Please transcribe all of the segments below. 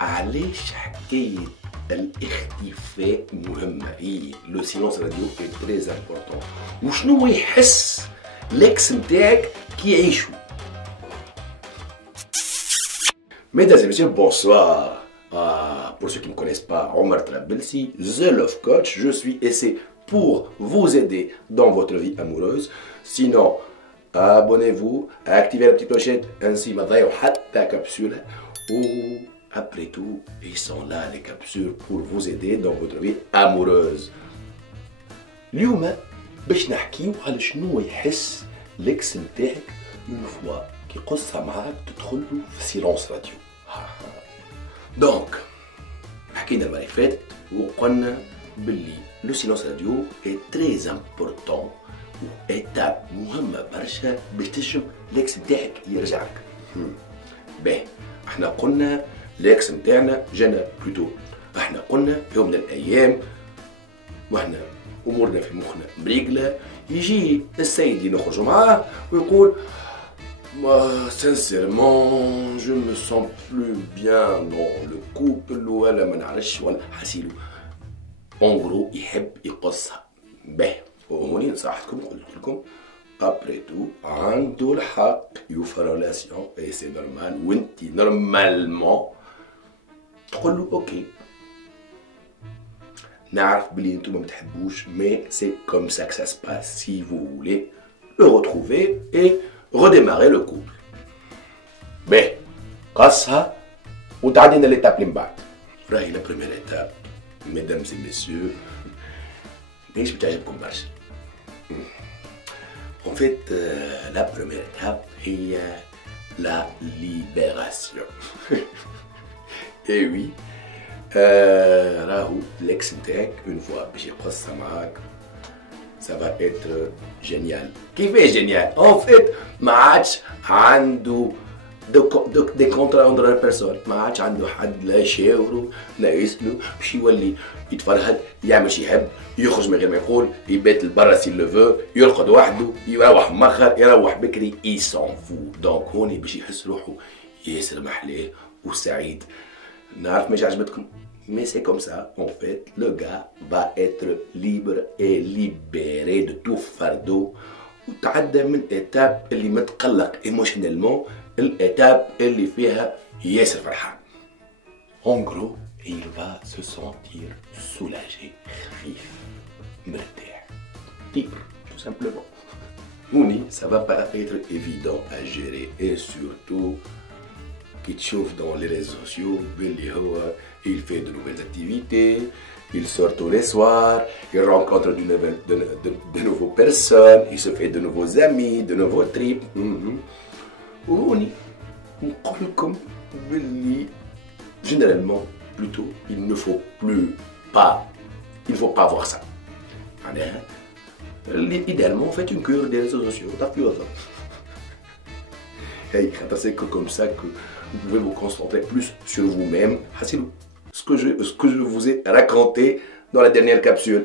علاش حكاية الاختفاء مهمة؟ هي لو سيلونس راديو اي تريز امبورطون. وشنو يحس الاكس نتاعك كي يعيشو؟ Mesdames et messieurs, bonsoir. Pour ceux qui ne me connaissent pas, Omar Trabelsi, The Love Coach, je suis et c'est pour vous aider dans votre vie amoureuse. Sinon, abonnez-vous, activez la petite clochette, ainsi ma hatta capsule. Ou après tout, ils sont là les capsules pour vous aider dans votre vie amoureuse. اليوم باش نحكيو على شنو يحس الاكس نتاعك اون فوا كي يقصها معاك تدخل له في سيلونس راديو. دونك حكينا المره اللي فاتت وقلنا باللي لو سيلونس راديو اي تري امبورطون و ايتاب مهمه برشا باش تنجم الاكس نتاعك يرجع لك. باهي احنا قلنا الاكس نتاعنا جانا بلوتو، احنا قلنا في يوم من الايام واحنا امورنا في مخنا مريقله يجي السيد اللي نخرجوا معاه ويقول sincèrement je me sens plus bien dans le couple ولا ما نعرفش ولا حاسيلو اون غرو يحب يقصها. باهي وهوني نصحتكم قلت لكم ابري تو عنده الحق يوفى ريلاسيون اي سي نورمال وانتي نورمالمون تقول له اوكي نعرف بلي انتم ما بتحبوش مي سي كوم سا كو سا سباس سي فو فولي لو روتروفي اي redémarrer le couple. باهي قصها وتعدينا ليتاب اللي من بعد. راهي لا بروميير ايتاب ميدام سي ميسيو ماهيش بتعجبكم برشا. En fait, la première étape هي la libération. Et oui, راهو الاكس نتاعك اون فوا باش يقصها معاك ça va être génial. كيفاش جينيال؟ en fait ما عادش عنده دي كونترا اندر لا بيرسون، ما عادش عنده حد لا يشاورو لا يسألو، باش يولي يتفرهد يعمل شي يحب، يخرج من غير ما يقول، يبات لبرا سي لو فو، يرقد وحده، يروح مخر، يروح بكري، اي سون فو. دونك هوني باش يحس روحو ياسر محلاه وسعيد. نعرف ماشي عجبتكم mais c'est comme ça, en fait, le gars va être libre et libéré de tout fardeau. وتعدى من étape اللي متقلق émotionnellement الإتاب اللي فيها ياسر فرحان. En gros, il va se sentir soulagé, خفيف، مرتاح، libre, tout simplement. هوني ça va pas être évident à gérer et surtout qui تشوف dans les réseaux sociaux باللي هو il fait de nouvelles activités, il sort tous les soirs, il rencontre de nouvelles personnes, il se fait de nouveaux amis, de nouveaux trips. وهوني نقول لكم باللي généralement plutôt il ne faut pas voir ça. معناها idéalement faites une cure des réseaux sociaux تعرفوا هذا. هاي خاطر c'est comme ça que vous pouvez vous concentrer plus sur vous-même. حاسيلو ce que je vous ai raconté dans la dernière capsule.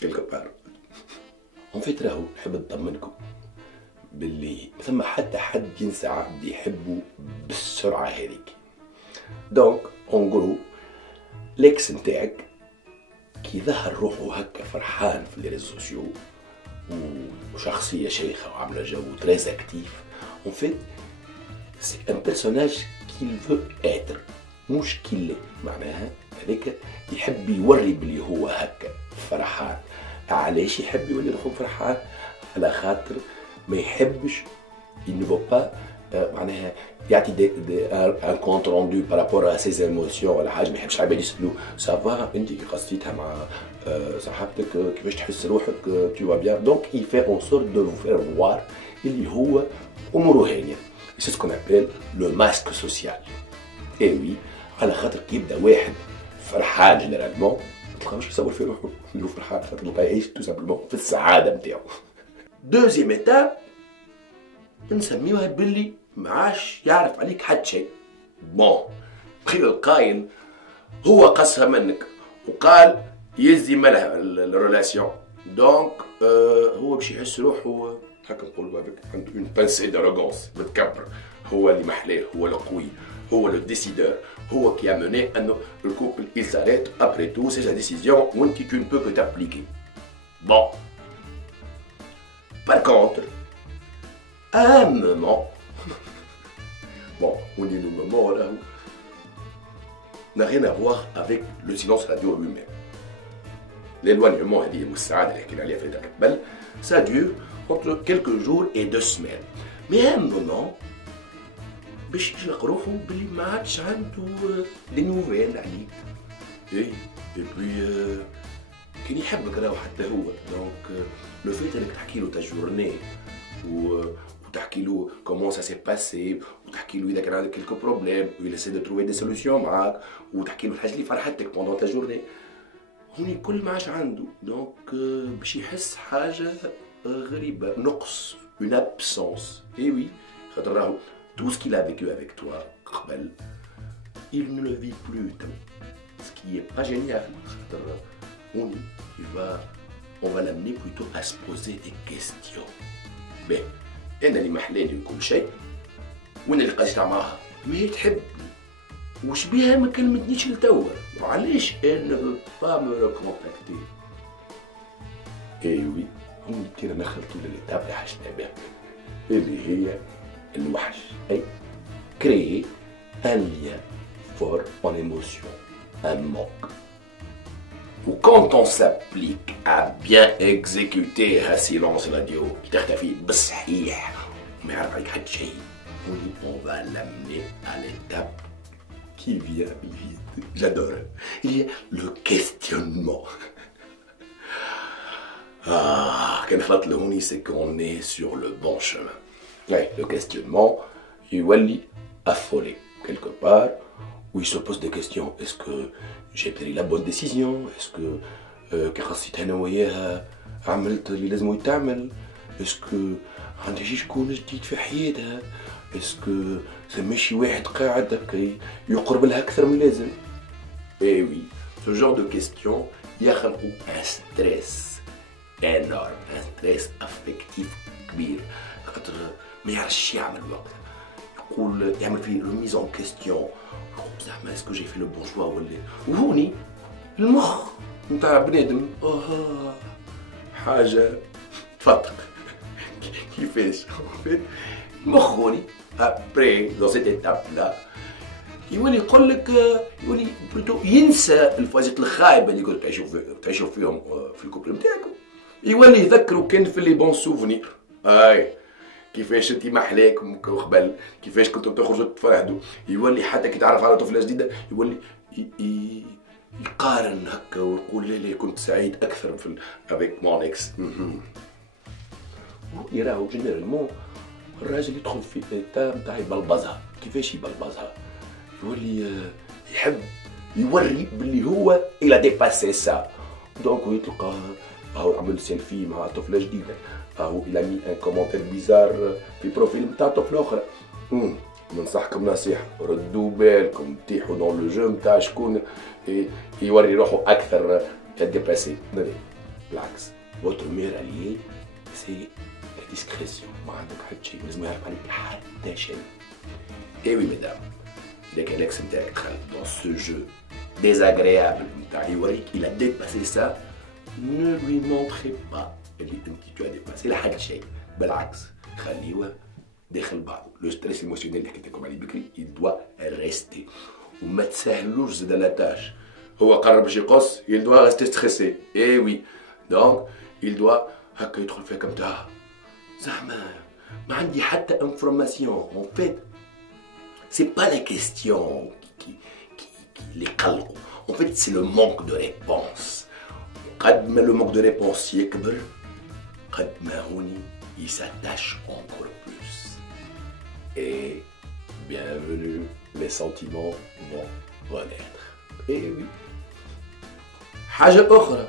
Quelque part. En fait, راهو نحب نطمنكم باللي ما ثم حتى حد ينسى عبد يحبه بالسرعة هذيك. دونك اون غرو الاكس نتاعك كي ظهر روحه هكا فرحان في لي ريزو سوسيو وشخصية شيخة وعاملة جو تريز اكتيف. En fait, c'est un personnage qu'il veut être. مش كله معناها هذاك يحب يوري بلي هو هكا فرحان. علاش يحب يولي روحو فرحان؟ على خاطر ما يحبش il ne veut pas معناها يعطي ان كونت روندو بارابور ا سيز ايموسيون ولا حاجه، ما يحبش العباد يسالوه سافا انت كي قصيتها مع صاحبتك كيفاش تحس روحك تو فا بيان. دونك il fait en sorte de vous faire voir اللي هو اموره هانيه. c'est ce qu'on appelle le masque social. et oui على خاطر كي يبدا واحد فرحان جينيرالمون ما تلقاوش يصور في روحو اللي فرحان، خاطر تلقاه يعيش تو سامبلومون في السعاده نتاعو. دوزيام ايتاب نسميوها باللي ما عادش يعرف عليك حد شيء. بون قيل القايل هو قصها منك وقال يزي مالها الريلاسيون. دونك هو باش يحس روحو هكا نقولوا عنده اون بانسي داروغونس، متكبر، هو اللي محلاه، هو القوي، هو le décideur, هو qui a mené le couple, il s'arrête, après tout, c'est sa décision, tu ne peux que t'appliquer. Bon. Par contre, à un moment, bon, on est le moment là où n'a rien à voir avec le silence radio lui-même. L'éloignement, ça dure entre quelques jours et 2 semaines. Mais à un moment, باش يلقى روحو بلي ما عادش عنده دي نوفيل عليك. اي بي كان يحبك راهو حتى هو. دونك لو فيت انك تحكي له تا جورني وتحكي له كومون سا سي باسي وتحكي له اذا كان عندك كيلكو بروبليم ويلسي دو تروفي دي سوليسيون معاك وتحكي له الحاجه اللي فرحتك بوندون تا جورني. هوني كل ما عادش عنده. دونك باش يحس حاجه غريبه، نقص، une absence. Et oui, tout ce qu'il a vécu avec toi, il ne le vit plus. Ce qui n'est pas génial. On va l'amener plutôt à se poser des questions. Mais, أنا اللي محلالي وكل شيء، وأنا اللي قايسة معاها، ما هي تحبني. وش بيها ما كلمتنيش لتوا؟ وعلاش elle ne veut pas me recontacter? Et oui. هم كده دخلتوا للإتاب اللي عشنا بها اللي هي الوحش. أي créer un lien fort en émotion, un manque. Ou quand on s'applique à bien exécuter un silence radio qui تختفي بالصحيح وما يعرف عليك حد شيء، on va l'amener à l'étape qui vient vite. J'adore. Il y a le questionnement. Ah, c'est qu'on est sur le bon chemin. Ouais, le questionnement, il est affolé quelque part, où il se pose des questions. Est-ce que j'ai pris la bonne décision? Est-ce que est-ce que عندي شكون جديد في حياتها؟ est-ce que ماشي واحد قاعد هكا يقرب لها أكثر من اللازم؟ Eh oui, ce genre de questions يخلقوا un stress énorme, un stress affectif كبير، خاطر ما يعرفش يعمل وقت، يقول يعمل فيه remise en question، زعما اسكو جي في لو بون شوا ولا. وهوني المخ نتاع بنادم حاجة تفطق. كيفاش؟ المخ هوني ابري دون سيت ايتاب لا يولي يقول لك، يولي بلوتو ينسى الفازات الخايبة اللي كنت تعيشوا فيهم في الكوبل نتاعكم، يولي يذكروا كان في لي بون سوفونير. اي كيفاش انت محلاكم قبل، كيفاش كنتوا تخرجوا تفرحوا، يولي حتى كي تعرف على طفله جديده يولي يقارن هكا ويقول لي كنت سعيد اكثر في افيك مون اكس. يراهو جينيرالمون الراجل يدخل في ايتام تاع يبلبزها. كيفاش يبلبزها؟ يولي يحب يوري باللي هو الى ديباسي سا. دونك يتلقى هاو عمل سيلفي مع طفله جديده، هاو الى مي ان كومونتير بيزار في بروفيل نتاع طفله اخرى. ننصحكم نصيحه، ردوا بالكم تيحوا دون لو جو نتاع شكون يوري روحو اكثر ديباسي. بالعكس فوتر مير اليي سي ديسكريسيون، ما عندك حد شيء لازم يعرف عليك حتى شيء. اي وي مدام، اذا كان الاكس نتاعك دخل دون سو جو ديزاغريابل نتاع يوريك الى ديباسي سا، ne lui montrez pas اللي انت tu as dépassé لحد شيء، بالعكس خليه داخل بعضه. لو ستريس ايموسيونيل اللي حكيت لكم عليه بكري il doit rester، وما تسهلوش زاد لا تاش. هو قرر باش يقص، il doit rester stressé. اي وي دونك il doit هكا يدخل فيها كمتاع زعما ما عندي حتى انفورماسيون. en fait c'est pas les questions qui les قلقوا، en fait c'est le manque de réponse. قد ما le manque de réponse يكبر قد ما هوني il s'attache encore plus. Et bienvenue, les sentiments vont renaître. Et oui. حاجة أخرى،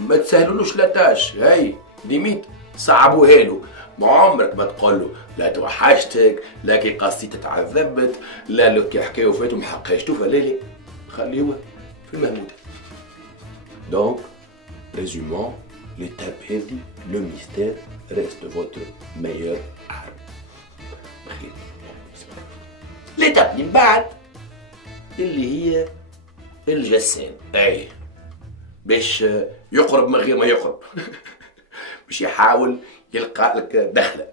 ما تسهلولوش لا تاش، هاي ليميت صعبوها له. ما عمرك ما تقول له لا توحشتك، لا كي قصيت تعذبت، لا لو كي حكاو فاتو محقاش توفى، لا خليه في المهمود. Donc, résumons, l'étape هذه le mystère reste votre meilleur arme. l'étape اللي من بعد اللي هي الجسام، اي باش يقرب من غير ما يقرب. باش يحاول يلقى لك دخله،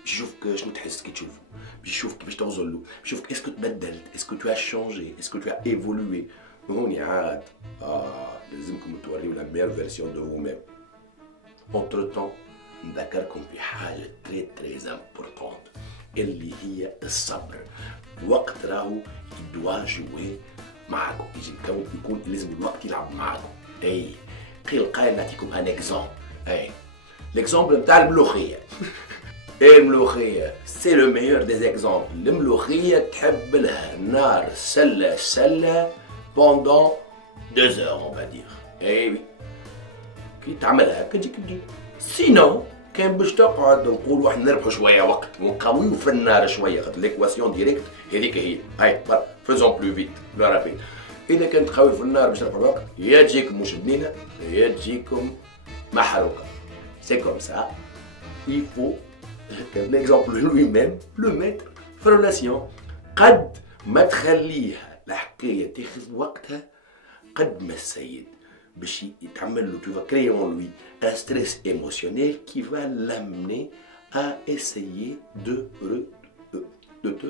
باش يشوفك شنو تحس كي تشوفه، باش يشوفك كيفاش توصل له، باش يشوفك اسكو تبدلت، اسكو تو شونجي، اسكو تو ايفولوي. هوني عاد لازمكم توريو لا مير فيرسيون دو فو ميم. اونتر طون نذكركم بحاجه تري تري امبورطونت اللي هي الصبر. الوقت راهو يدوا جوي معاكم، يجي يكون لازم الوقت يلعب معاكم. اي قيل قايل نعطيكم ان اكزومبل. اي ليكزومبل نتاع الملوخيه. الملوخيه سي لو ميور دي زيكزومبل. الملوخيه تحب لها نار سله سله بوندون 2 heures اون با دير. اي كي تعملها كتجيك تجي. سينو كان باش تقعد نقول واحد نربحوا شويه وقت ونقويو في النار شويه، خاطر ليكواسيون ديريكت هذيك هي. هاي فيزون بلو فيت بلا رابيد. اذا كنت تقوي في النار باش تربحوا الوقت، يا تجيكم مش بنينه يا تجيكم محروقه. سي كوم سا. il faut l'exemple lui-même le mettre في ريلاسيون. قد ما تخليها الحكايه تاخذ وقتها، قد ما السيد باش يتعمل له tu vas créer en lui un stress émotionnel qui va l'amener à essayer de te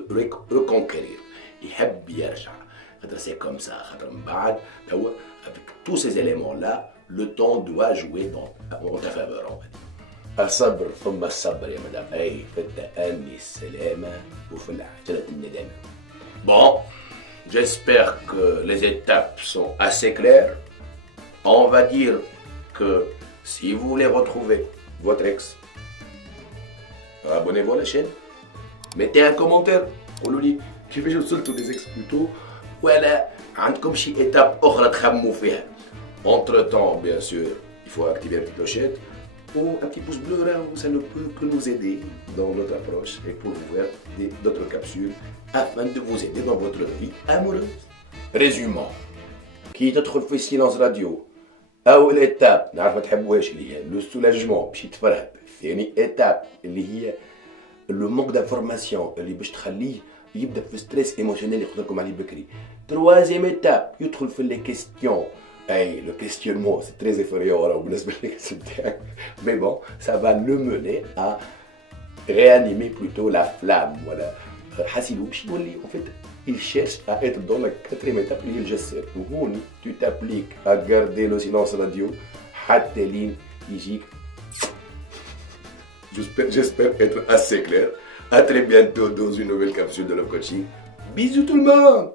reconquérir. يحب يرجع خاطر سي كوم سا. خاطر من بعد توا avec tous ces éléments là le temps doit jouer en ta faveur on va dire. الصبر ثم الصبر يا مدام. اي في التأني السلامة وفي العجلة الندامة. Bon, j'espère que les étapes sont assez claires. On va dire que si vous voulez retrouver votre ex, abonnez-vous à la chaîne, mettez un commentaire. قولوا لي كيفاش وصلتوا les ex plutôt، ولا عندكم شي étape أخرى تخمموا فيها. Entre temps, bien sûr, il faut activer la petite clochette. Ou un petit pouce bleu, là, ça ne peut que nous aider dans notre approche et pour vous faire d'autres capsules afin de vous aider dans votre vie amoureuse. Résumons. كي تدخل في السيلانس راديو، أول إتاب نعرف ما تحبوهاش اللي هي لو سولاجمون باش يتفرهد. ثاني إتاب اللي هي لو مونك دانفورماسيون اللي باش تخليه يبدا في ستريس ايموشنيل اللي قلت لكم عليه بكري. تروازيام إتاب يدخل في لي كيستيون. Hey, le questionnement, c'est très inférieur au mais bon, ça va le mener à réanimer plutôt la flamme. Voilà. En fait, il cherche à être dans la 4e étape, il est le tu t'appliques à garder le silence radio. J'espère être assez clair. À très bientôt dans une nouvelle capsule de Love Coaching. Bisous tout le monde!